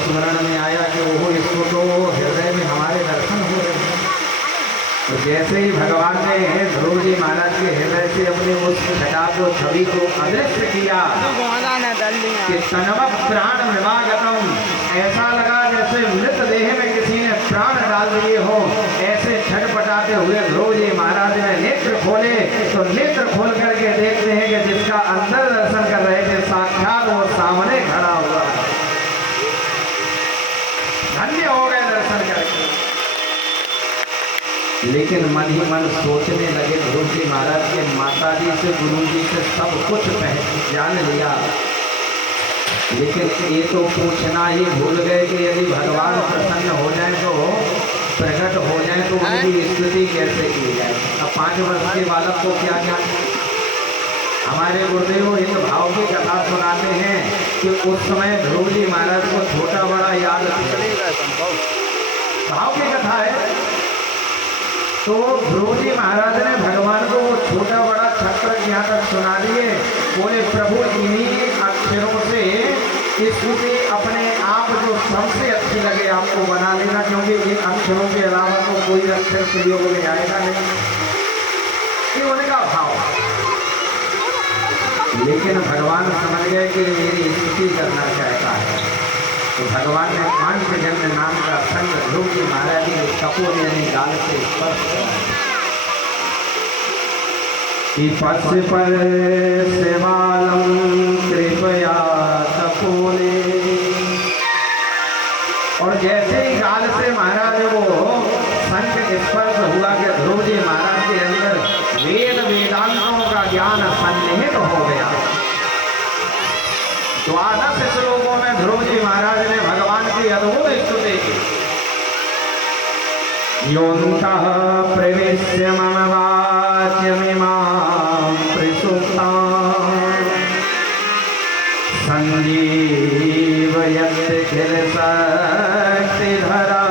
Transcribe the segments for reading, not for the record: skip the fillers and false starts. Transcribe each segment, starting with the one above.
स्मरण में आया कि ओहो इसको तो हृदय में हमारे दर्शन हो रहे हैं। तो जैसे ही भगवान ने ध्रुव जी महाराज के हृदय से अपने उस घटा को छवि को अदृश्य किया कि तनव प्राण विभागतम, ऐसा लगा जैसे मृत देह में किसी ने प्राण डाल दिए हो। ऐसे छटपटाते हुए ध्रुव जी महाराज ने नेत्र खोले तो नेत्र खोल करके देखते हैं कि जिसका अंदर दर्शन कर रहे थे साक्षात वो सामने खड़ा हुआ। धन्य हो गए दर्शन करके। लेकिन मन ही मन सोचने लगे ध्रुव जी महाराज के माता जी से गुरु जी से सब कुछ जान लिया, लेकिन ये तो पूछना ही भूल गए कि यदि भगवान प्रसन्न हो जाए तो प्रकट हो जाए तो उनकी स्तुति कैसे की जाए। अब 5 वर्ष के बालक को क्या क्या। हमारे गुरुदेव एक भाव की कथा सुनाते हैं कि उस समय ध्रुव जी महाराज को छोटा बड़ा याद था। भाव की कथा है। तो ध्रुव जी महाराज ने भगवान को वो छोटा बड़ा छत्र यहाँ तक सुना दिए। बोले प्रभु इन्हीं अक्षरों से स्तुति अपने आप जो सबसे अच्छी लगे आपको बना लेना, क्योंकि इन अक्षरों के अलावा तो कोई अक्षर प्रयोग में आएगा नहीं। ये उनका भाव। लेकिन भगवान समझ गए कि मेरी स्तुति करना चाहता है, तो भगवान ने पांचजन्य नाम का संग ध्रुव जी महाराज के कपूर यानी गाल से स्पर्श पश पर सेवालम कृपया कपूरे। और जैसे ही गाल से महाराज वो संग स्पर्श हुआ कि ध्रुव जी महाराज के अंदर वेद वेदांतों का ज्ञान सन्निहित हो गया। द्वादश श्लोकों में ध्रुव जी महाराज ने भगवान की अद्भुत स्तुति की। योऽन्तः प्रविश्य मम वाच्यमिमां प्रसुप्तां सञ्जीवयत् किल शक्तिधरः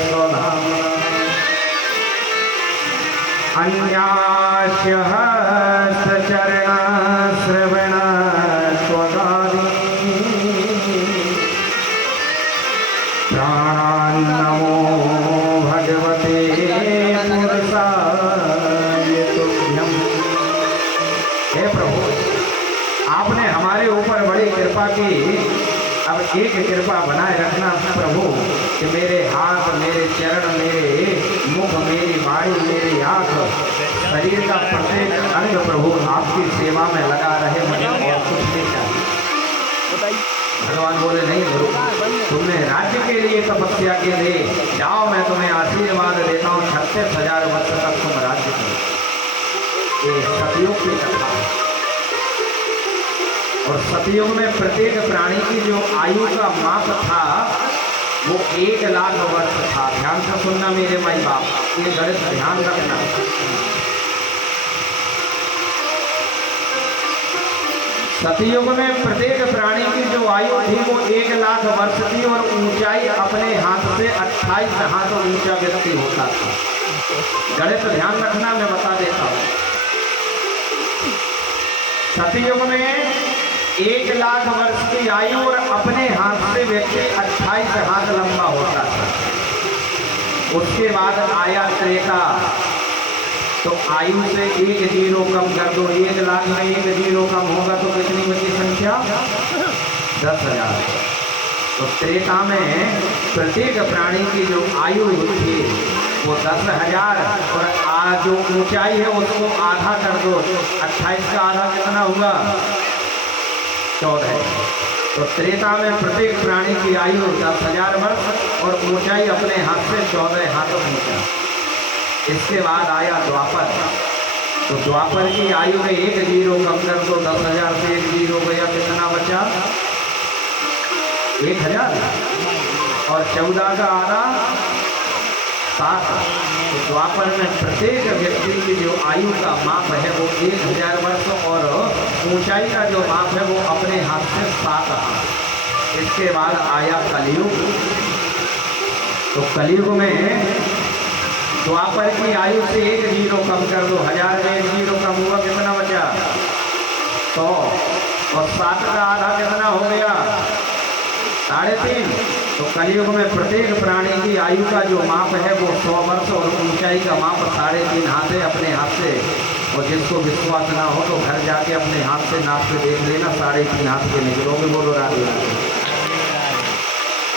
स्वधाम्ना अन्यास्य हस्तचरणश्रवण प्राणान्नमो भगवते पुरुषाय तुभ्यं। हे प्रभु, आपने हमारे ऊपर बड़ी कृपा की। अब एक कृपा बनाए रखना प्रभु कि मेरे हाथ, मेरे चरण, मेरे मुख, मेरी वाणी, मेरी आंख, शरीर का प्रत्येक अंग प्रभु आपकी सेवा में लगा रहे। मुझे और कुछ नहीं चाहिए। भगवान बोले नहीं ध्रुव, तुमने राज्य के लिए तपस्या के लिए जाओ, मैं तुम्हें आशीर्वाद देता हूँ 36,000 वर्ष तक तुम राज्य करो। ये सतयुग की कथा। और सतयुग में प्रत्येक प्राणी की जो आयु का माप था वो 1 लाख वर्ष था। ध्यान से सुनना मेरे माई बाप, ये गणित ध्यान रखना। सतयुग में प्रत्येक प्राणी की जो आयु थी वो 1 लाख वर्ष थी और ऊंचाई अपने हाथ से 28 हाथ ऊंचा व्यक्ति होता था। गणित ध्यान रखना, मैं बता देता हूँ। सतयुग में 1 लाख वर्ष की आयु और अपने हाथ से व्यक्ति 28 हाथ लंबा होता था। उसके बाद आया त्रेता, तो आयु से 1 जीरो कम कर दो। 1 लाख में 1 जीरो कम होगा तो कितनी बची संख्या? 10,000। तो त्रेता में प्रत्येक प्राणी की जो आयु थी वो 10,000 और जो ऊंचाई है उसको आधा कर दो। 28 का आधा कितना हुआ? 14। तो त्रेता में प्रत्येक प्राणी की आयु 10,000 वर्ष और ऊंचाई अपने हाथ से 14 हाथ ऊंचा। इसके बाद आया द्वापर। तो द्वापर की आयु में 1 जीरो कम कर दो। 10,000 से 1 जीरो गया, कितना बचा? 1,000 और 14 का आधा 7। तो द्वापर में प्रत्येक व्यक्ति की जो आयु का माप है वो 1,000 वर्ष और ऊंचाई का जो माप है वो अपने हाथ से 7 हाथ। इसके बाद आया कलयुग। तो कलयुग में द्वापर की आयु से 1 जीरो कम कर दो। 1000 में 1 जीरो कम हुआ, कितना बचा? 100 और 7 का आधा कितना हो गया? 3.5। तो कलयुग में प्रत्येक प्राणी की आयु का जो माप है वो 100 वर्ष और ऊंचाई का माप 3.5 हाथ है अपने हाथ से। और जिसको विश्वास ना हो तो घर जाके अपने हाथ से नाप के देख लेना, 3.5 हाथ के निकलोगे। बोलो राधे राधे।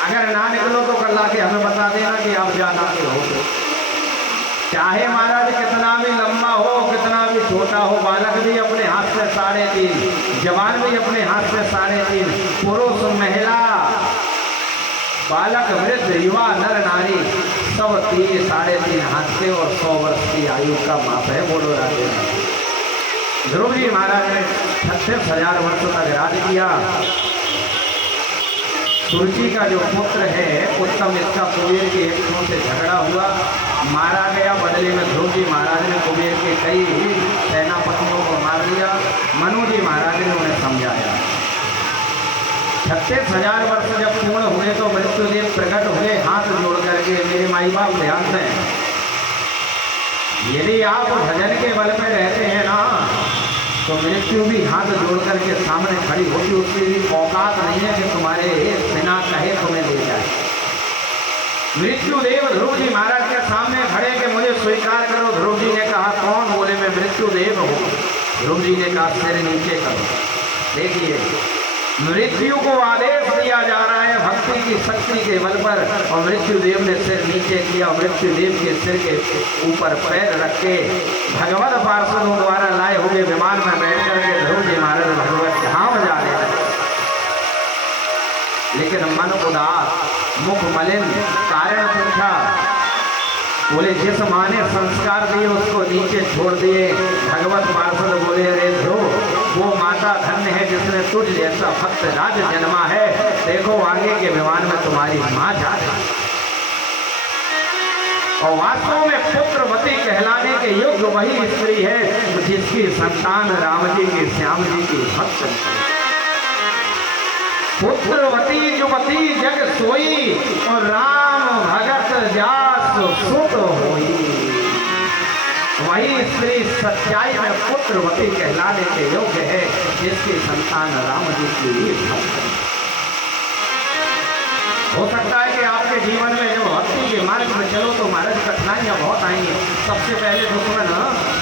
अगर ना निकलो तो कल आके हमें बता देना कि आप जाना के हो। तो चाहे महाराज कितना भी लंबा हो, कितना भी छोटा हो, बालक भी अपने हाथ से 3.5, जवान भी अपने हाथ से 3.5, पुरुष महिला बालक वृद्ध युवा नर नारी सब 3.5 हाथ के और 100 वर्ष की आयु का माप है। बोलो राधे। ध्रुव जी महाराज ने 36,000 वर्ष तक राज किया। सुरुचि का जो पुत्र है उत्तम, इसका कुबेर के एक से झगड़ा हुआ, मारा गया। बदले में ध्रुव जी महाराज ने कुबेर के कई सेनापतियों को मार दिया। मनु जी महाराज ने उन्हें समझाया। 36,000 वर्ष जब पूर्ण हुए तो मृत्युदेव प्रकट हुए हाथ जोड़ करके, मेरे माई बाप ध्यान दें, यदि आप भजन के बल में रहते हैं ना तो मृत्यु भी हाथ जोड़ करके सामने खड़ी होती, उसकी भी औकात नहीं है कि तुम्हारे बिना कहे तुम्हें ले जाए। मृत्युदेव ध्रुव जी महाराज के सामने खड़े कि मुझे स्वीकार करो। ध्रुव जी ने कहा कौन? बोले मैं मृत्युदेव हूँ। ध्रुव जी ने कहा सिर नीचे करो। देखिए मृत्यु को आदेश दिया जा रहा है भक्ति की शक्ति के बल पर, और मृत्युदेव ने सिर नीचे किया। मृत्युदेव के सिर के ऊपर पैर रख के भगवत पार्षदों द्वारा लाए हुए विमान में बैठ करके ध्रुव जी महाराज भगवत धाम जा रहे हैं। लेकिन मन उदास, मुख मलिन, कारण पूछा। बोले जिस माँ ने संस्कार दिए उसको नीचे छोड़ दिए। भगवत पार्षद बोले अरे ध्रुव, वो माता धन्य है जिसने तुझ जैसा भक्त राज जन्मा है। देखो आगे के विमान में तुम्हारी माँ जा रही। और वास्तव में पुत्रवती कहलाने के योग्य वही स्त्री है जिसकी संतान राम जी की, श्याम जी की भक्त। पुत्रवती युवती जग सोई और राम भगत जास सुत होई। वही स्त्री सच्चाई में पुत्रवती कहलाने के योग्य है जिसकी संतान राम जी की भक्त। हो सकता है कि आपके जीवन में जब भक्ति के मार्ग में चलो तो महाराज कठिनाइयां बहुत आएंगी। सबसे पहले दुश्मन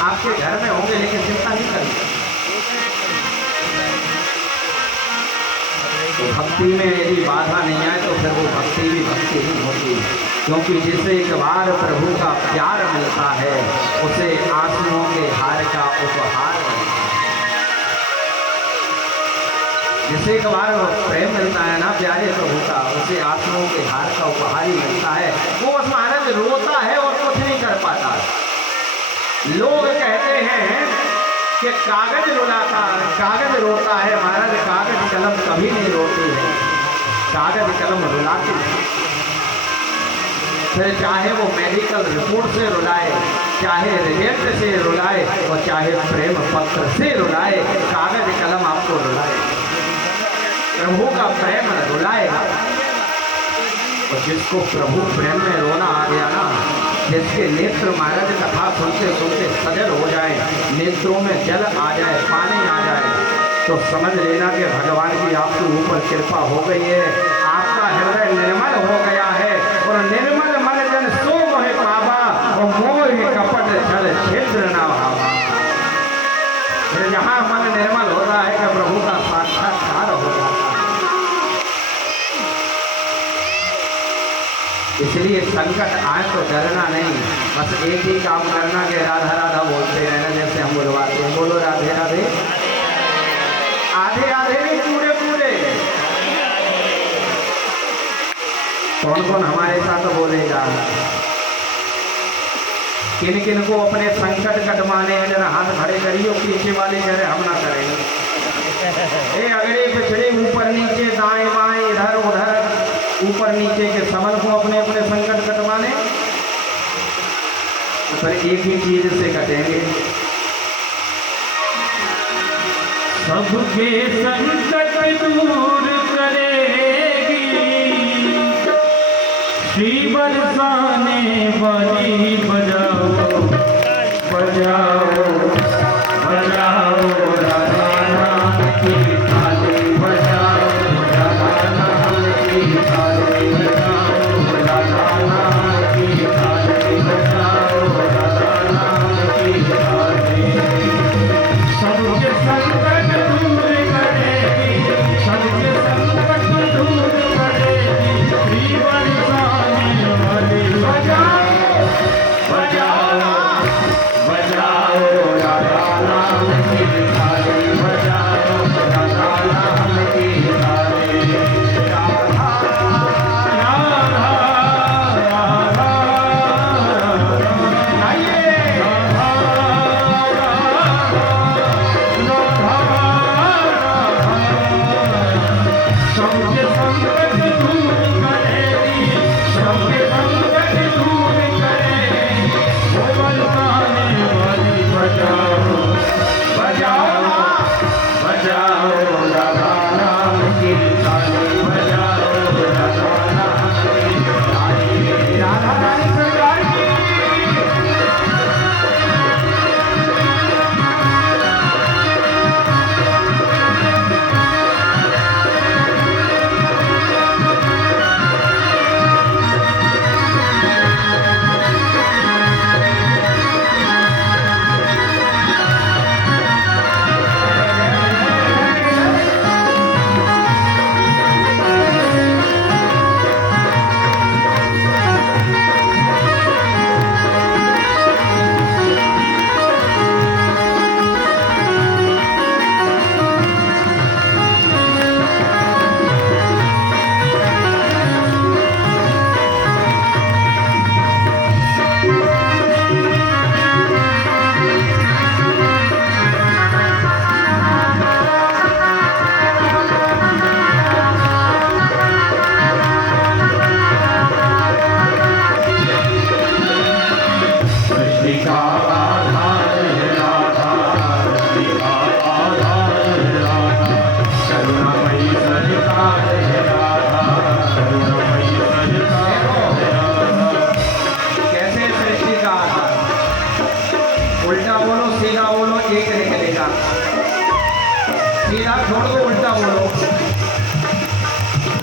आपके घर में होंगे, लेकिन चिंता नहीं करेंगे। तो भक्ति में यदि बाधा नहीं आए तो फिर वो भक्ति भी भक्ति नहीं होती, क्योंकि जिसे एक बार प्रभु का प्यार मिलता है उसे आंसुओं के हार का उपहार मिलता है। जिसे एक बार प्रेम मिलता है ना प्यारे प्रभु का, उसे आंसुओं के हार का उपहार ही मिलता है। वो बस महाराज रोता है और कुछ नहीं कर पाता। लोग कहते हैं कि कागज रुलाता, कागज रोता है। महाराज कागज कलम कभी नहीं रोती है, कागज कलम रुलाती है। फिर चाहे वो मेडिकल रिपोर्ट से रुलाए, चाहे रिजल्ट से रुलाए, और चाहे प्रेम पत्र से रुलाए, कागज कलम आपको रुलाए। प्रभु का प्रेम रुलाएगा। और जिसको प्रभु प्रेम में रोना आ गया ना, जिसके नेत्र महाराज कथा सुनते सुनते सजल हो जाए, नेत्रों में जल आ जाए, पानी आ जाए, तो समझ लेना कि भगवान की आपके ऊपर कृपा हो गई है। आपका हृदय निर्मल हो गया है। और निर्मल मन जन सो मोह पावा, और मोह कपट छल छिद्र न भावा। फिर जहाँ मन निर्मल होता है कि प्रभु का साक्षात्कार हो जाता है। इसलिए संकट आए तो डरना नहीं, बस एक ही काम करना कि राधा राधा बोलते रहना, जैसे हम बुलवाते हैं। बोलो राधे राधे। आधे आधे नहीं, पूरे पूरे। कौन कौन हमारे साथ बोलेगा? किन किन को अपने संकट कटवाने हैं जरा हाथ खड़े करिए। पीछे वाले कह रहे हम ना करेंगे। ए अगड़े पिछड़े, ऊपर नीचे, दाएं बाएं, इधर उधर, ऊपर नीचे के सबन को अपने अपने संकट कटवाने, पर एक ही चीज से कटेंगे। सबके संकट दूर करेगी श्री बरसाने वाली। बजाओ बजाओ बजाओ राधा नाम की ताली, बजाओ राधा नाम की सीधा छोड़ दो, उल्टा बोलो।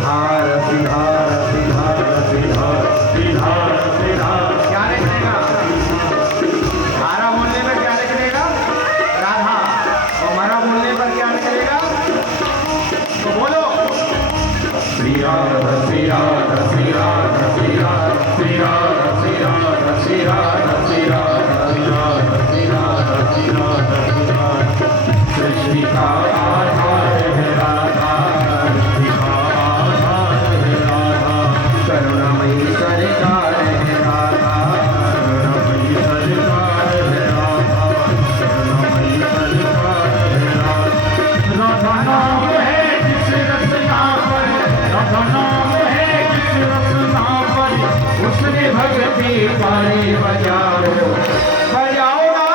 धार सिधार सिधार सिधार सिधार सिधार। क्या लिखनेगा? धारा बोलने पर क्या लिखनेगा? राधा। और मरा बोलने पर क्या लिखनेगा? तो बोलो। श्री राधा श्री राधा श्री राधा श्री राधा श्री राधा श्री राधा श्री राधा श्री राधा श्री राधा श्री राधा श्री राधा श्री राधा। सृष्टि का आधार है राधा, सृष्टि का आधार है राधा। करुणामयी सरकार है राधा, करुणामयी सरकार है राधा, करुणामयी सरकार है राधा। राधा नाम है जिस रचना पर, राधा नाम है जिस रचना पर, उसने भक्ति पाए। बजाओ बजाओ ना,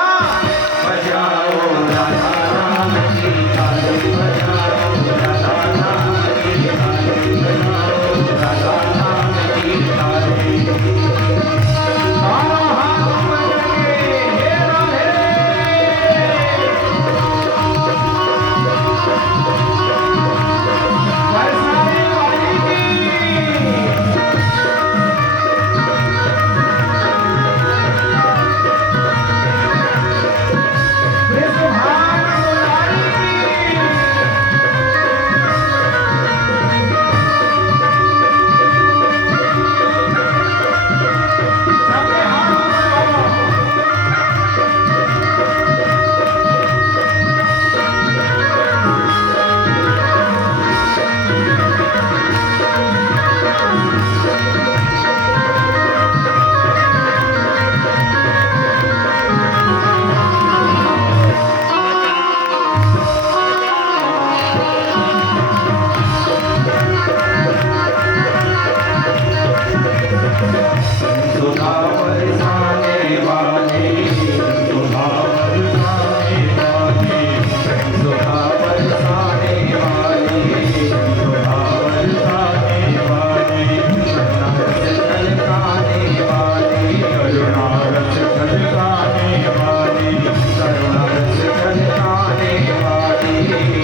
बजाओ राधा नाम की ताली, बजाओ राधा नाम की ताली, बजाओ राधा नाम की ताली। दोनों हाथ ऊपर करके हे राधे। बरसाने वाली की ब्रजभान मुरारी की। सबके हाथ ऊपर करो। सुधा बरसाने वाली, सुधा बरसाने वाली, सुधा बरसाने वाली, सुधा बरसाने वाली। करुणा रस छलकाने वाली, करुणा रस छलकाने वाली, करुणा रस छलकाने वाली,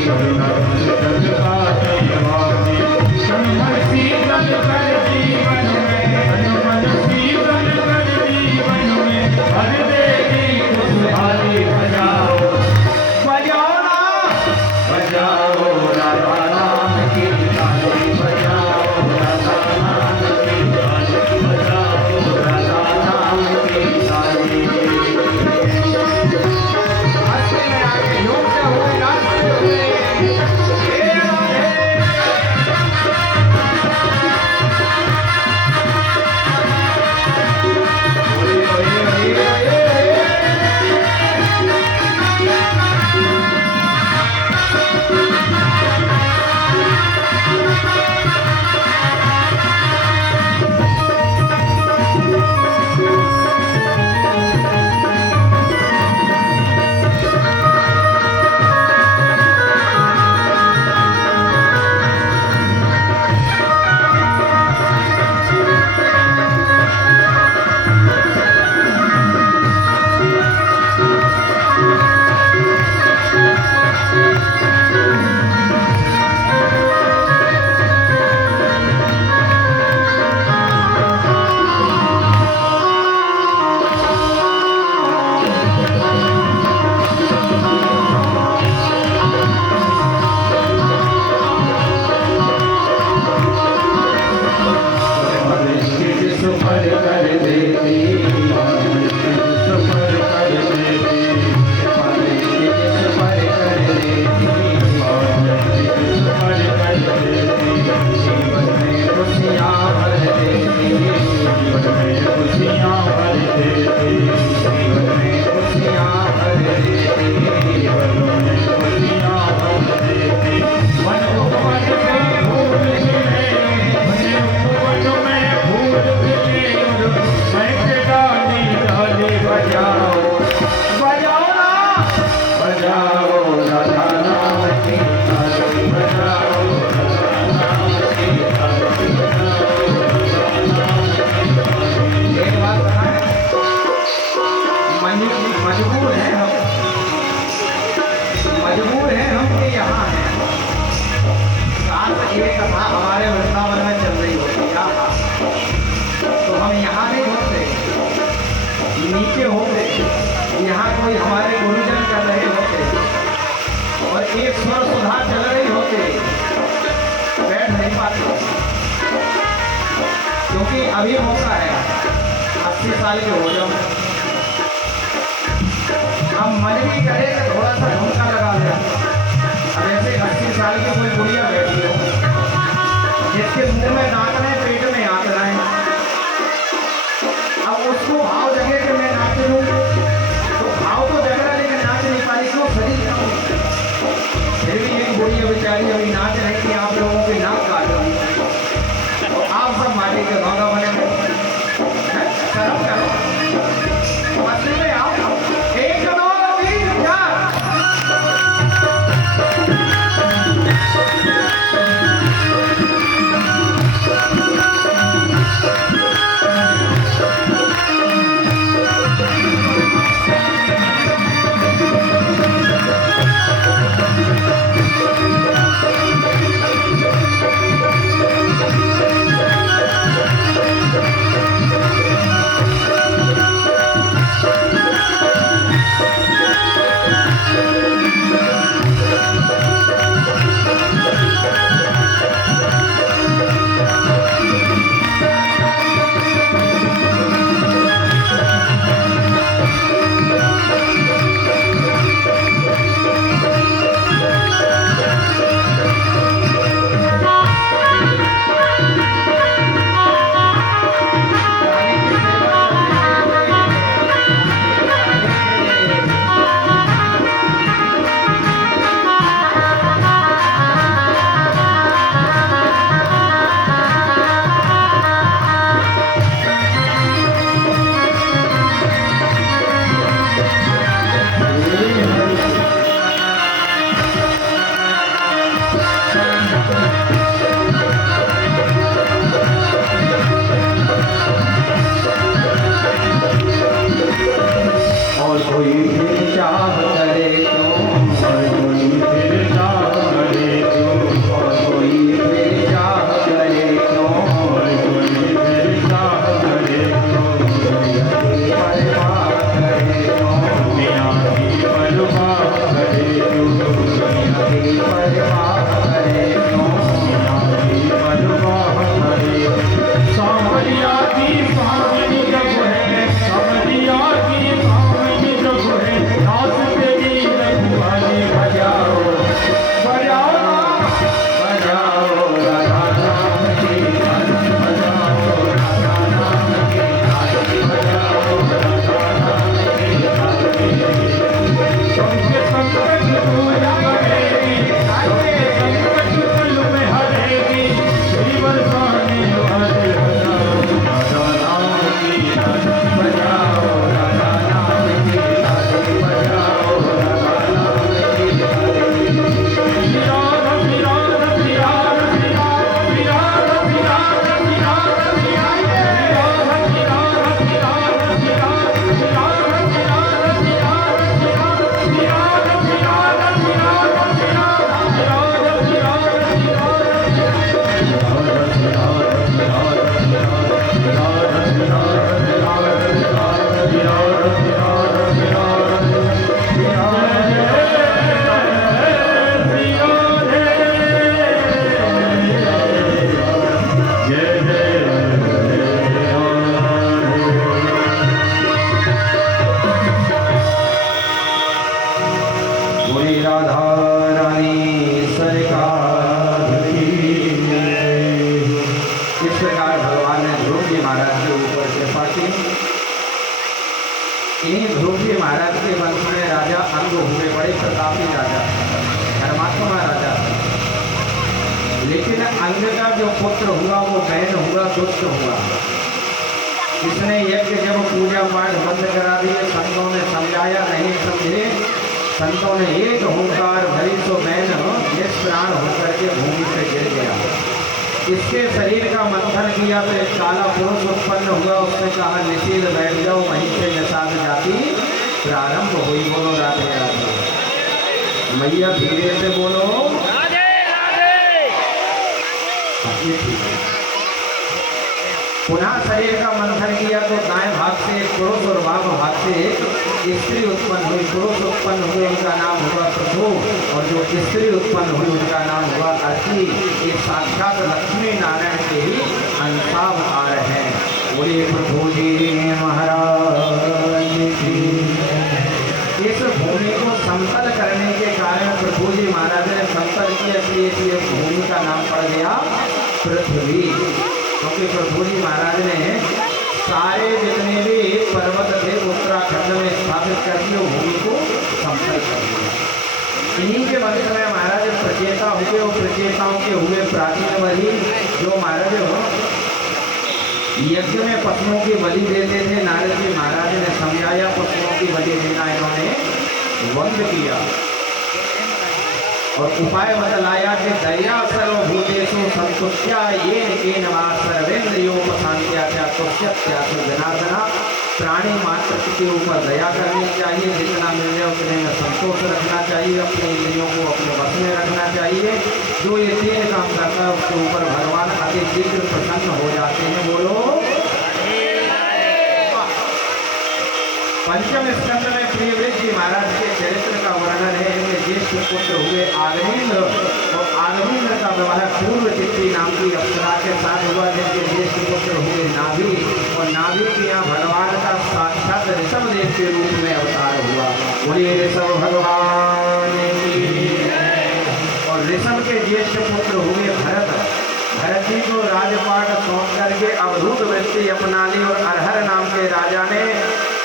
करुणा रस छलकाने वाली। मन शीतल कर जीवन में, मन शीतल कर जीवन में, भर देगी खुशहाली। बजाओ बजाओ ना, बजाओ राधा नाम की ताली, बजाओ राधा नाम की ताली, बजाओ राधा नाम की ताली। हंसते में आगे झूमते हुए नाचते हुए हे राधे। मजबूर हैं हम कि यहाँ हैं। ये कथा हमारे वृंदावन में चल रही होती तो हम यहाँ नहीं होते, नीचे होते, यहाँ कोई हमारे गुरुजन कर रहे होते और एक स्वर सुधा चल रही होते, बैठ नहीं पाते क्योंकि अभी मौका है 80 साल के हो जाओ। हम मन भी करे कि थोड़ा सा झुमका लगा ले। अब ऐसे 80 साल की कोई बुढ़िया बैठी हो जिसके मुंह में दांत नहीं, पेट में आंत नहीं, अब उसको भाव जगे कि मैं नाच लूं, तो भाव तो जग रहा लेकिन नाच नहीं पा रही, क्यों? शरीर क्या हो? फिर भी एक बुढ़िया बेचारी अभी नाच रही थी, आप लोगों की नाक काट रही, तो आप सब माटी के धोगा बने शर्म करो, मस्ती में आओ। एक दो तीन चार इन्हीं ध्रुव जी महाराज के वंश में राजा अंग हुए, बड़े प्रतापी राजा, धर्मात्मा राजा। लेकिन अंग का जो पुत्र हुआ वो बहन हुआ, दुष्ट हुआ। इसने यज्ञ जब पूजा पाठ बंद करा दिए, संतों ने समझाया, नहीं समझे। संतों ने एक हुंकार भरी तो बहन निष्प्राण होकर के भूमि पे गिर गया। इसके शरीर का मंथन किया तो एक काला पुरुष उत्पन्न हुआ। उसने कहा निषेध बैठ जाओ, वहीं से निषाद जाति प्रारंभ हुई। बोलो राधे राधे। मैया धीरे से बोलो राधे राधे। ये ठीक है। पुनः शरीर का मंथन किया तो दाएं भाग से एक पुरुष और बाम भाग से एक स्त्री उत्पन्न हुई। पुरुष उत्पन्न हुए उनका नाम हुआ प्रभु, और जो स्त्री उत्पन्न हुई उनका नाम हुआ अर्ची। ये साक्षात लक्ष्मी नारायण के ही अंशावतार हैं। बोलिए प्रभु जी महाराज की। इस भूमि को समतल करने के कारण प्रभु जी महाराज ने समतल किया, इसलिए भूमि का नाम पड़ गया पृथ्वी। क्योंकि प्रभु जी महाराज ने सारे जितने भी पर्वत थे उत्तराखंड में स्थापित कर दिए, भूमि को समतल कर दिया। इन्हीं के वंश में महाराज प्रचेता हुए और प्रचेताओं के हुए प्राचीन बलि, जो महाराज यज्ञ में पशुओं की बलि देते थे। नारद जी महाराज ने समझाया पशुओं की बलि देना इन्होंने बंद किया और उपाय बतलाया कि दया सर्वभूतेषु संतुष्या येन वा सर्वेन्द्रियोपशान्त्या च तुष्यत्या जनार्दना। प्राणी मात्र के ऊपर दया करनी चाहिए, जितना मिल जाए उतने में संतोष रखना चाहिए, अपने इंद्रियों को अपने वश में रखना चाहिए। जो ये तीन काम करता है उसके ऊपर भगवान अति शीघ्र प्रसन्न हो जाते हैं। बोलो। पंचम स्कंद में प्रियव्रत जी महाराज के चरित्र का वर्णन है। इनके ज्येष्ठ पुत्र हुए आगमेंद्र, और आगमेंद्र का विवाह पूर्व चित्ती नाम की अप्सरा के साथ हुआ, जिनके ज्येष्ठ पुत्र हुए नाभि, और नाभि के यहाँ भगवान का साक्षात ऋषभ देव के रूप में अवतार हुआ। बोलिए ऋषभ भगवान की। और ऋषभ के ज्येष्ठ पुत्र हुए भरत। भरत जी को राजपाट सौंप करके अवधूत वृत्ति अपना ली, और अरहर नाम के राजा ने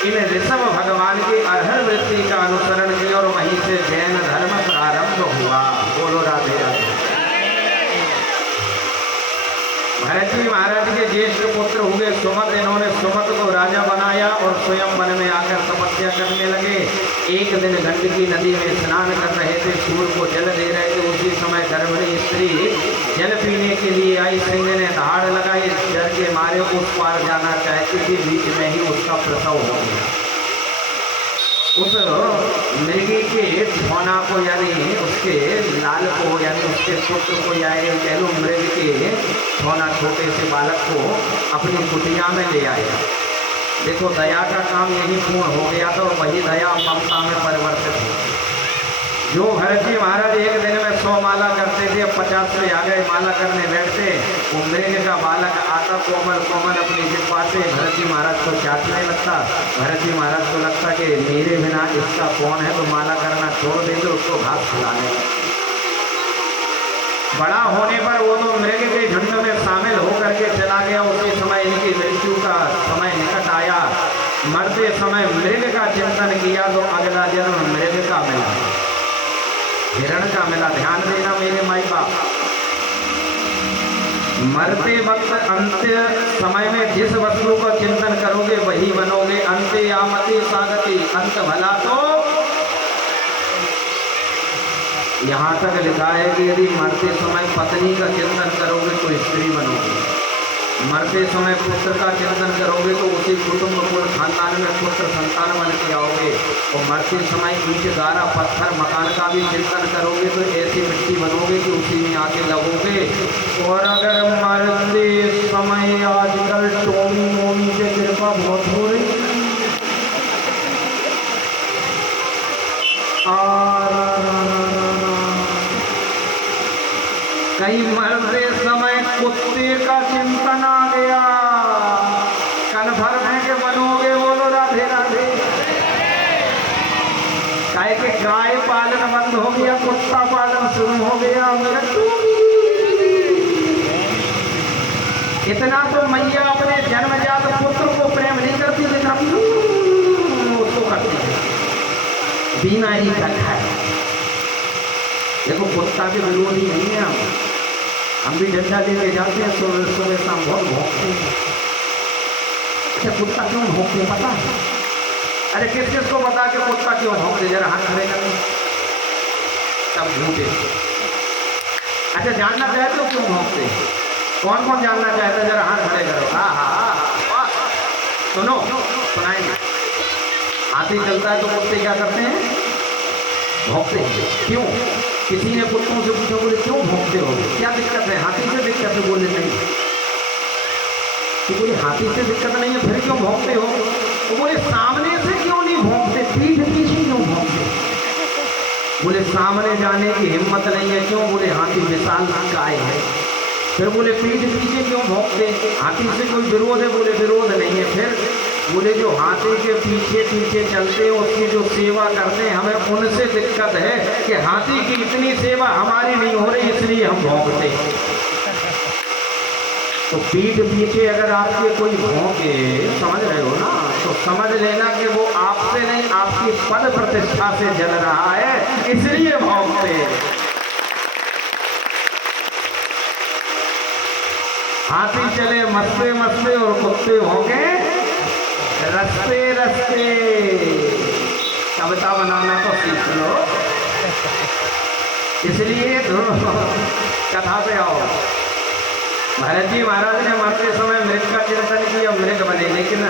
इन ऋषभ भगवान की अरहर वृत्ति का अनुसरण किया, और वहीं से जैन धर्म प्रारंभ हुआ। बोलो राधे राधे। भरत जी महाराज के ज्येष्ठ पुत्र हुए सुमत। इन्होंने सुमत को राजा बनाया और स्वयं वन में आकर तपस्या करने लगे। एक दिन गंडकी नदी में स्नान कर रहे थे, सूर्य को जल दे रहे थे। उसी समय गर्भिणी स्त्री जल पीने के लिए आई। सिंह ने दहाड़ लगाई, डर के मारे उस पार जाना चाहती थी, बीच में ही उसका प्रसव हो गया। उस मृगी के धौना को, यानी उसके लाल को, यानी उसके पुत्र को, यानी कह लो मृग के धौना छोटे से बालक को अपनी कुटिया में ले आया। देखो दया का काम यही पूर्ण हो गया था, और वही दया ममता में परिवर्तित हो। जो भरत जी महाराज एक दिन में 100 माला करते थे, अब 50 पे आ गए माला करने बैठते। वो मृग का बालक आता कोमल कोमल अपनी जिह्वा से भरत जी महाराज को चाटने लगता। भरत जी महाराज को लगता कि मेरे बिना इसका कौन है, तो माला करना छोड़ देंगे, उसको घास खिलाने। बड़ा होने पर वो तो मृग के झुंड में शामिल होकर के चला गया। उसी समय इनकी मृत्यु का समय निकट आया। मरते समय मृग का चिंतन किया तो अगला जन्म मृग का मिला, हिरण का मिला। ध्यान देना मेरे माई बाप, मरते वक्त अंत्य समय में जिस वस्तु का चिंतन करोगे वही बनोगे। अंत्य आमति सागति, अंत भला तो यहाँ तक लिखा है कि यदि मरते समय पत्नी का चिंतन करोगे तो स्त्री बनोगे, मरते समय पुत्र का चिंतन करोगे तो उसी कुटुंब कुल खानदान में पुत्र संतान बन के आओगे, और मरते समय ईंट गारा पत्थर मकान का भी चिंतन करोगे तो ऐसी मिट्टी बनोगे कि उसी में आके लगोगे। और अगर मरते समय आजकल टोमी मोमी से कृपा बहुत हो रही, कहीं मरते समय कुत्ते का चिंतन आ गया, कन्फर्म है कि बनोगे। बोलो राधे राधे। काहे के गाय पालन बंद हो गया, कुत्ता पालन शुरू हो गया। इतना तो मैया अपने जन्मजात पुत्र को प्रेम नहीं करती, लेकिन उसको करती है। बीमारी का है। देखो कुत्ता के विरोधी नहीं है हम भी डंडा लेके जाते हैं, सुबह शाम बहुत भौंकते हैं। अच्छा कुत्ता क्यों भौंकते पता है? अरे किस किस को पता कि कुत्ता क्यों भौंकते? जरा हाथ खड़े करें, सब झूठे। अच्छा जानना चाहते हो क्यों भौंकते? कौन कौन जानना चाहता है? जरा हाथ खड़े करो। हाँ हाँ सुनो, सुनाएंगे। हाथी चलता है तो कुत्ते क्या करते हैं? भौंकते हैं। क्यों? किसी ने कुत्तों से पूछा, बोले क्यों भौंकते हो, क्या दिक्कत है, हाथी से दिक्कत है, बोले नहीं। तो बोले हाथी से दिक्कत नहीं है फिर क्यों भौंकते हो, तो बोले सामने से क्यों नहीं भौंकते, पीठ पीछे क्यों भौंकते, बोले सामने जाने की हिम्मत नहीं है, क्यों, बोले हाथी विशाल काय है। फिर बोले पीठ पीछे क्यों भौंकते, हाथी से कोई विरोध है, बोले विरोध नहीं है। फिर बोले जो हाथी के पीछे पीछे चलते हैं उसकी जो सेवा करते हैं हमें उनसे दिक्कत है कि हाथी की इतनी सेवा हमारी नहीं हो रही इसलिए हम भौंकते। तो पीठ पीछे अगर आपके कोई भौंके, समझ रहे हो ना, तो समझ लेना कि वो आपसे नहीं आपकी पद प्रतिष्ठा से जल रहा है इसलिए भौंकते। हाथी चले मस्ते मस्ते और कुत्ते भौंके रस्ते रस्ते। कविता बनाना तो सीख लो, इसलिए कथा पे आओ। भरत जी महाराज ने मरते समय मृग का चिंतन किया, मृग बने, लेकिन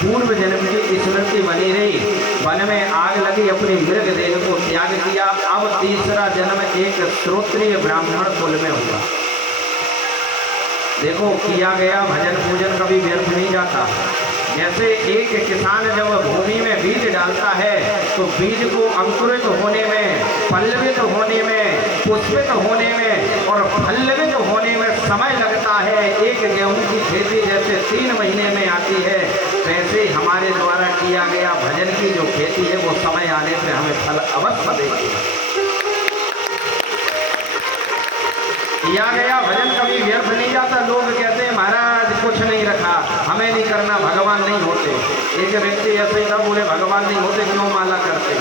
पूर्व जन्म की स्मृति बनी रही। वन में आग लगी, अपनी मृग देह को त्याग किया। अब तीसरा जन्म एक श्रोत्रिय ब्राह्मण कुल में हुआ। देखो किया गया भजन पूजन कभी व्यर्थ नहीं जाता। जैसे एक किसान जब भूमि में बीज डालता है तो बीज को अंकुरित होने में, पल्लवित होने में, पुष्पित होने में और फल्लवित होने में समय लगता है। एक गेहूं की खेती जैसे 3 महीने में आती है, वैसे हमारे द्वारा किया गया भजन की जो खेती है वो समय आने पे हमें फल अवश्य देगी। किया गया भजन कभी व्यर्थ नहीं जाता। लोग कहते हैं महाराज कुछ नहीं रखा, हमें नहीं करना, भगवान नहीं होते। एक व्यक्ति ऐसे ही था, बोले भगवान नहीं होते क्यों माला करते,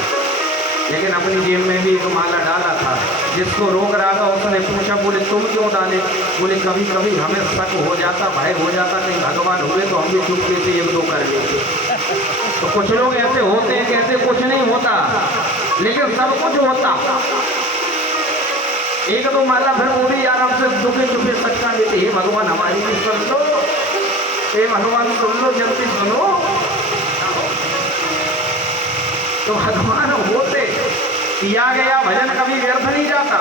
लेकिन अपनी जेब में भी एक माला डाला था। जिसको रोक रहा था उसने पूछा, बोले तुम क्यों डाले, बोले कभी कभी हमें शक हो जाता, भय हो जाता कहीं भगवान हुए तो हम भी चुपके से 1-2 कर लेते। तो कुछ लोग ऐसे होते हैं, कहते कुछ नहीं होता लेकिन सब कुछ होता। एक तो माला फिर वो भी आराम से दुखे दुखे सच्चा देते, हे भगवान हमारी भी सुन लो, हे भगवान सुन लो, जल्दी सुनो। तो भगवान होते, किया गया भजन कभी व्यर्थ नहीं जाता।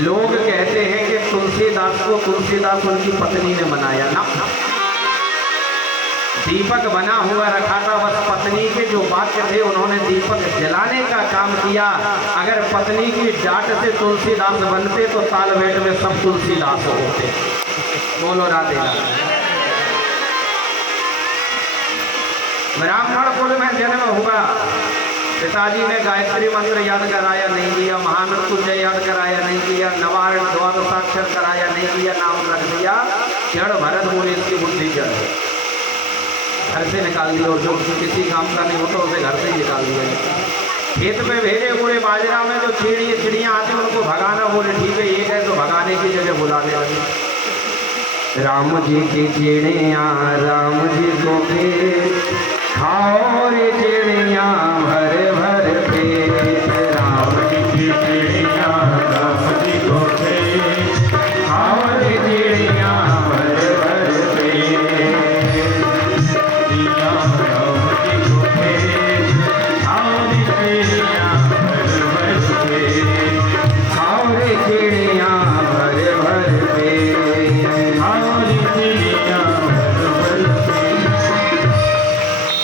लोग कहते हैं कि तुलसीदास को तुलसीदास उनकी पत्नी ने बनाया ना, दीपक बना हुआ रखा था, बस पत्नी के जो वाक्य थे उन्होंने दीपक जलाने का काम किया। अगर पत्नी की डांट से तुलसीदास बनते तो तालबेट में सब तुलसीदास होते। बोलो राधे राधे। ब्राह्मण कुल में जन्म हुआ, पिताजी ने गायत्री मंत्र याद कराया नहीं किया, महामृत्युंजय याद कराया नहीं किया, नवारण द्वादशाक्षर कराया नहीं किया, नाम रख दिया जड़ भरत। बोले इसकी बुद्धि जड़ है, घर से निकाल दिया, और जो किसी काम का नहीं होता उसे घर से ही निकाल दिया। खेत पे भेजे, बोले बाजरा में जो चिड़ियाँ आती उनको भगाना, बोले ठीक है एक है तो भगाने की जगह बुलाने लगे। राम जी की चिड़िया राम जी को पेट, खाओ रे चिड़िया भर भर पेट। राम जी की चिड़िया राम जी को पेट, खाओ रे चिड़िया भर भर पेट।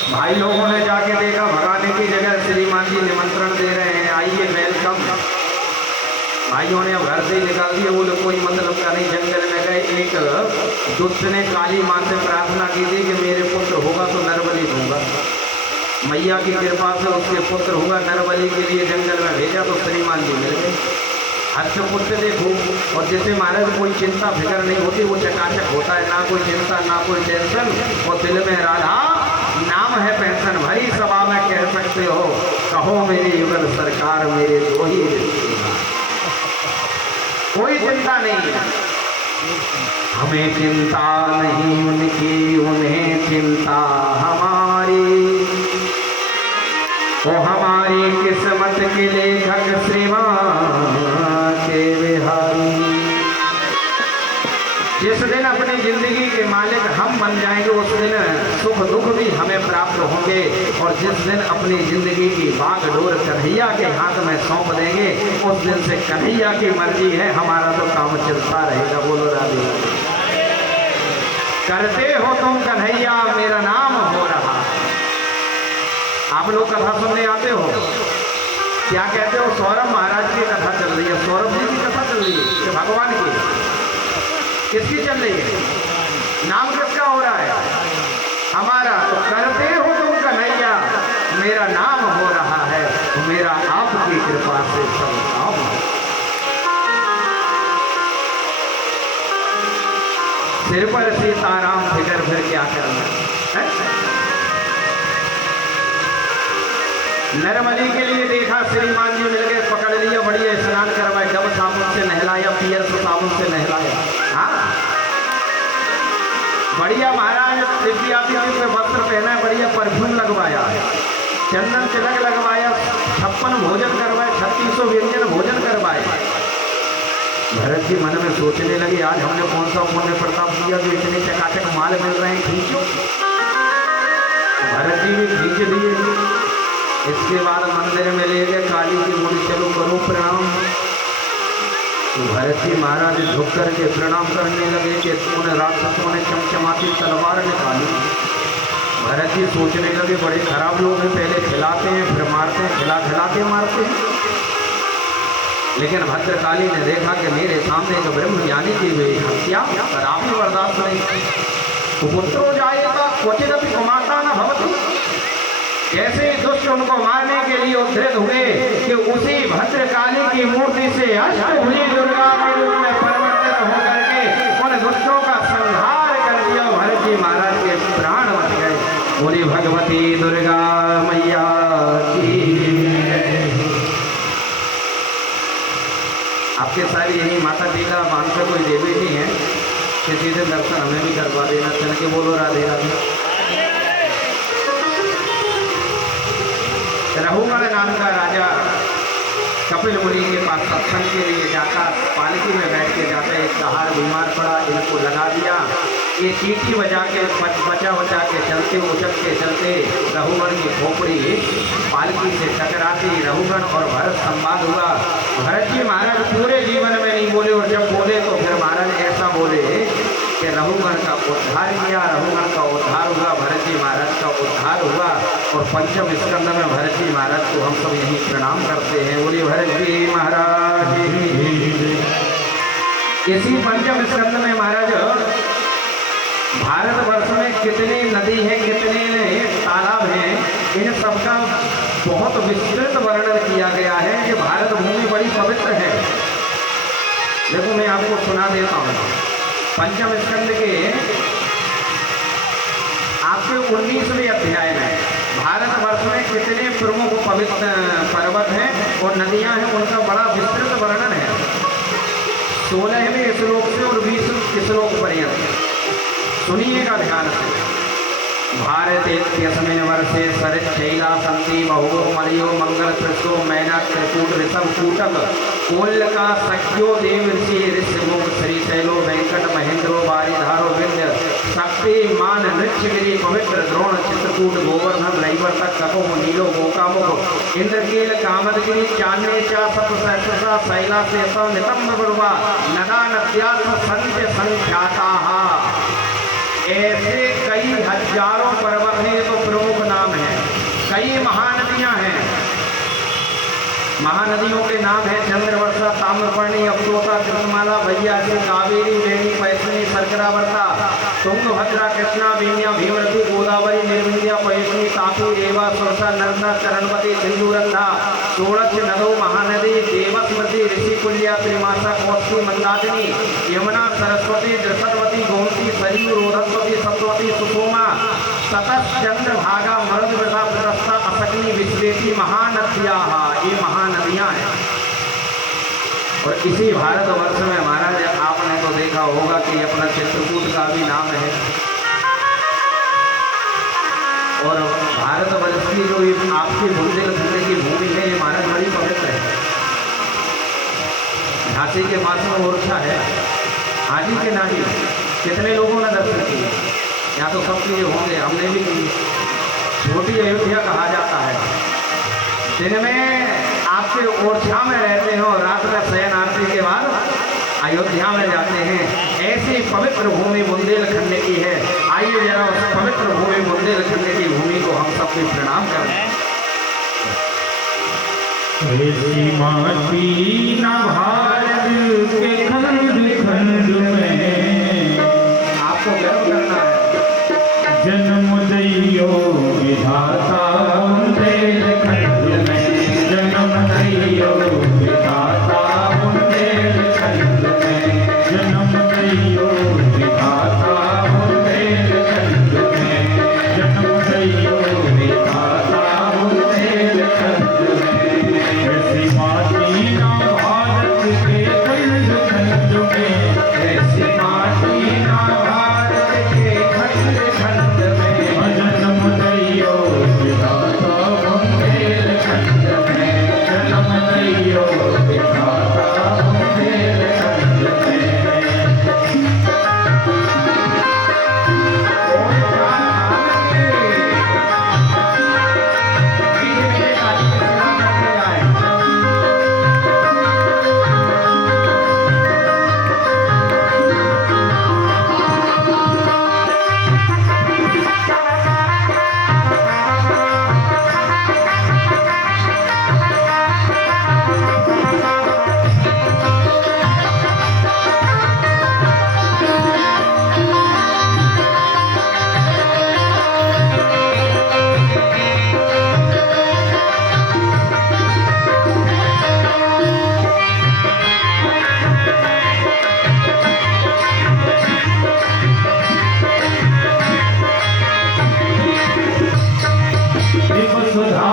भाई लोगों ने जाके देखा, भगाने की जगह श्रीमान जी निमंत्रण दे रहे हैं, आइए वेलकम। भाइयों ने अब घर से ही निकाल दिया, वो लोग कोई मतलब का नहीं। जंगल में गए, एक दुष्ट ने काली माँ से प्रार्थना की थी कि मेरे पुत्र होगा तो नरबली दूंगा। मैया की कृपा से उसके पुत्र हुआ, नरबली के लिए जंगल में भेजा तो श्रीमान जी मिल गए। अच्छे पुत्र देखो, और जैसे महाराज कोई चिंता फिक्र नहीं होती, वो चकाचक होता है, ना कोई चिंता ना कोई टेंशन, और दिल में राधा नाम है पेंशन। भरी सभा में कह सकते हो, कहो मेरी युगल सरकार मेरे दो ही रिश्तेदार, कोई चिंता नहीं है। हमें चिंता नहीं उनकी, उन्हें चिंता हमारी। वो हमारी किस्मत के लेखक श्रीमान के बिहारी। जिस दिन अपनी जिंदगी के मालिक हम बन जाएंगे उस दिन सुख सुख दुख भी हमें प्राप्त होंगे। और जिस दिन अपनी जिंदगी की बागडोर कन्हैया के हाथ में सौंप देंगे, उस दिन से कन्हैया की मर्जी है, हमारा तो काम चलता रहेगा। बोलो राधे राधे। करते हो तुम कन्हैया मेरा नाम हो रहा। आप लोग कथा सुनने आते हो, क्या कहते हो? सौरभ महाराज की कथा चल रही है, सौरभ जी की कथा चल रही है कि भगवान की? किसकी चल रही है? नाम किसका हो रहा है? हमारा। तो करते हो तुम कन्हैया मेरा नाम हो रहा है, तो मेरा आपकी कृपा से सब काम है। सिर पर सीताराम फिकर फिर क्या करना है? नरमली के लिए देखा, श्रीमान जी मिल गए, पकड़ लिया, बढ़िया स्नान करवाए, जब साबुन से नहलाया, पियर से साबुन से नहलाया। हाँ बढ़िया महाराज दिव्या पे वस्त्र पहना, बढ़िया परफ्यूम लगवाया, चंदन तिलक लगवाया, 56 भोजन करवाए, 3600 व्यंजन भोजन करवाए। भरत जी मन में सोचने लगे, आज हमने कौन सा पुण्य प्रताप किया जो इतने चकाचक माल मिल रहे हैं, खींचो। भरत जी भी खींच दिए। इसके बाद मंदिर में ले गए, काली की बोली चलो करो प्रणाम। तो भरत जी महाराज झुक करके प्रणाम करने लगे कि उन राक्षसों ने चमचमाती तलवार निकाली। भरत जी सोचने लगे, बड़े खराब लोग हैं, पहले खिलाते हैं फिर मारते हैं, खिला खिला के मारते हैं। लेकिन भद्रकाली ने देखा कि मेरे सामने एक ब्रह्म ज्ञानी की हुई हत्या कदापि बर्दाश्त नहीं। पुत्रो जाएगा क्वचिदपि कुमाता न भवति। जैसे दुष्ट उनको मारने के लिए उद्धृत हुए कि उसी भद्रकाली की मूर्ति से अष्टभुजी दुर्गा के रूप में परिवर्तित होकर के उन दुष्टों का संहार कर दिया। भरत जी महाराज के प्राण बच गए। बोली भगवती दुर्गा मैया की। आपके सारे यही माता पिता मान के कोई देवी नहीं है कि सीधे दर्शन हमें भी करवा देना। चल के बोलो राधे राधे। रघुगण नाम का राजा कपिल मुनि के पास सत्संग के लिए जाता, पालकी में बैठ के जाता, एक कहार बीमार पड़ा, इनको लगा दिया। ये चीटी बजा के बचा के चलते उचक के चलते रघुगण की खोपड़ी पालकी से टकराती। रघुगण और भरत संवाद हुआ। भरत जी महाराज पूरे जीवन में नहीं बोले, और जब बोले तो फिर महाराज ऐसा बोले कि रघुगण का उद्धार किया, रघुगण का उद्धार हुआ, भरत जी महाराज का उद्धार हुआ। और पंचम स्कंद में भरत जी महाराज को हम सब यही प्रणाम करते हैं। बोलिए भरत जी महाराज। इसी पंचम स्कंद में महाराज भारतवर्ष में कितने नदी हैं, कितने तालाब हैं, इन सबका बहुत विस्तृत वर्णन किया गया है कि भारत भूमि बड़ी पवित्र है। देखो मैं आपको सुना देता हूँ। पंचम स्कंद के आपके 19वें अध्याय में भारतवर्ष में कितने प्रमुख पवित्र पर्वत हैं और नदियां हैं, उनका बड़ा विस्तृत वर्णन है। 16वें श्लोक से और 20 श्लोक पर्यंत सुनिएगा ध्यान से। भारत इत्यस्मिन् वर्षे सरिच्छैला सन्ति बहु मलयो मंगल पृष्ठो मैना त्रिकूट ऋषभ कूटक कोल्लका सख्यो देव ऋषि ऋषिमुख श्रीशैलो वेंकट महेंद्रो बारीधारो विंध्य शक्ति मान नृक्षगिरी पवित्र द्रोण चित्रकूट गोवर्धन रैवर्तक कपो नीलो गोकामुख इंद्रकील कामदगिरी चान्य चा सप्तसहस्रसा शैला से नितंब बरुवा नदा नद्यात् संख्य संख्याताः। ऐसे कई हजारों पर्वत हैं, तो प्रमुख नाम है। कई महानदियां हैं, महानदियों के नाम हैं चंद्रवर्षा, ताम्रपर्णी, अमृता, कृतमाला, भैयासी, कावेरी, वेणी, पैसनी, सरकरावर्ता, तुंगभद्रा, कृष्णा, बेनिया, भीमरथी, गोदावरी, निर्विंध्या, पैसनी, तापी, रेवा, सरसा, नर्मदा, चरणवती, सिंधुरंधा, षोड़श नदो महानदी, देवस्मृति, ऋषिकुल्या, त्रिमासा, कौशली, मंदाकिनी, यमुना, सरस्वती, दृषदवती, गोमती, सरयू, रोधस्वती, सत्वती, सुषोमा, सतत चंद्रभागा, मरुदवृथा, प्रस्था, असकनी, विश्वेती महानद्याः। ये महानदियां हैं। और इसी भारतवर्ष में महाराज आपने तो देखा होगा कि अपना चित्रकूट का भी नाम है। और भारतवर्ष की जो ये आपकी बुंदेलखंड की भूमि है, ये महाराज बड़ी पवित्र है। झांसी के पास में ओरछा है, हाजी के नाजी कितने लोगों ने दर्शन किए। यहाँ तो सब चीज़ें होंगे, हमने भी की। छोटी अयोध्या कहा जाता है। दिन में आपके ओरछा में रहते हो, रात में शयन आरती के बाद अयोध्या में जाते हैं। ऐसी पवित्र भूमि बुंदेलखंड की है। आइए जरा उस पवित्र भूमि बुंदेलखंड की भूमि को हम सब भी प्रणाम करें। ऐसी माटी न भारत के खंड खंड में, आपको गर्व करना है। जन्म दैयो विधाता बुंदेलखंड में, जन्म दैयो विधाता बुंदेलखंड में, जन्म दैयो विधाता बुंदेलखंड में, जन्म दैयो विधाता बुंदेलखंड में। ऐसी माटी ना भारत के खंड खंड में, ऐसी माटी ना भारत के खंड खंड में, जन्म दैयो विधाता बुंदेलखंड में, जन्म दैयो विधाता बुंदेलखंड में। सुधा